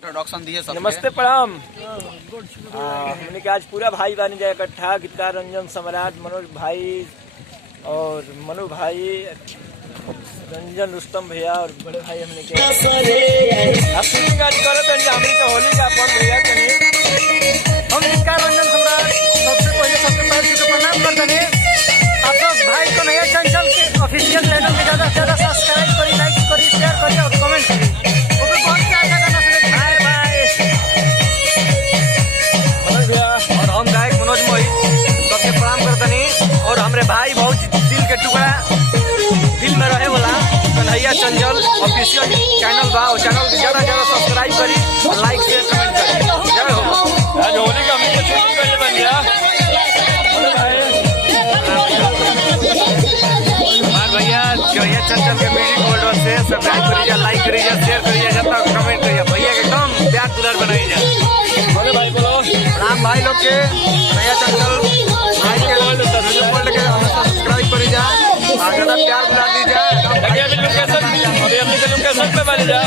Introduction दिए सब। नमस्ते प्रणाम। हमने आज पूरा भाई बन जाए इकट्ठा, गीतकार रंजन सम्राट, मनोज भाई और मनु भाई, रंजन रुस्तम भैया और बड़े भाई हमने के शूटिंग आज करो तो हमने के होली का अपन भैया करिए। हम गीतकार रंजन सम्राट सबसे पहले सबसे पैर छू के प्रणाम करते हैं। आप लोग भाई को नया चंचल के ऑफिशियल चैनल में ज़्यादा से ज़्यादा सब्सक्राइब करी, लाइक करी, शेयर करी और कमेंट करी। ऊपर बहुत से अच्छा गाना सुने। By by. मनोज भैया और हम गायक मनोज मोहित सबके प्रणाम करते हैं। और हमारे भाई बहुत दिल के टुकड़ा दिल में रहे वाला कन्हैया चंचल ऑफिशियल चैनल बा, और चैनल के ज़्यादा से ज़्यादा सब्सक्राइब करी, लाइक शेयर कमेंट करी। जय हो। आज होली का हमने शूटिंग कर बन गया। भैया कन्हैया चंचल के म्यूजिक होल्डर से सब्सक्राइब करिए, लाइक करिए, शेयर करिए, जब तक कमेंट करिए। भैया के एकदम प्यार दुलार बनाइए। बोलो भाई बोलो। राम भाई लोग के कन्हैया चंचल भाई के वर्ल्ड के हमेशा सब्सक्राइब करिए, ज़्यादा प्यार दुलार दीजिए। अभी लोकेशन पे बन जा।